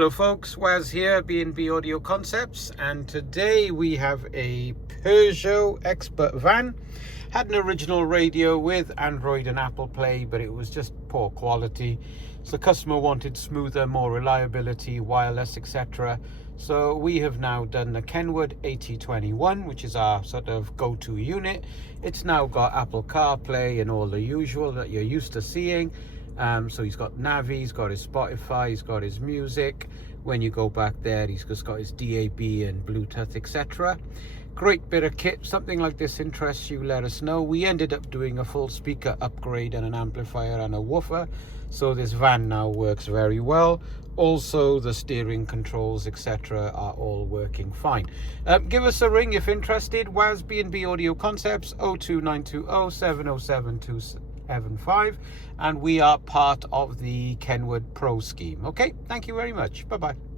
Hello folks, Waz here, B&B Audio Concepts, and today we have a Peugeot Expert van. Had an original radio with Android and Apple Play, but it was just poor quality. So the customer wanted smoother, more reliability, wireless, etc. So we have now done the KENWOOD 8021, which is our sort of go-to unit. It's now got Apple CarPlay and all the usual that you're used to seeing. So he's got Navi, he's got his Spotify, he's got his music. When you go back there, he's just got his DAB and Bluetooth, etc. Great bit of kit. Something like this interests you, let us know. We ended up doing a full speaker upgrade and an amplifier and a woofer. So this van now works very well. Also, the steering controls, etc. are all working fine. Give us a ring if interested. Waz B&B Audio Concepts 02920 707 and we are part of the KENWOOD Pro scheme. Okay, thank you very much. Bye bye.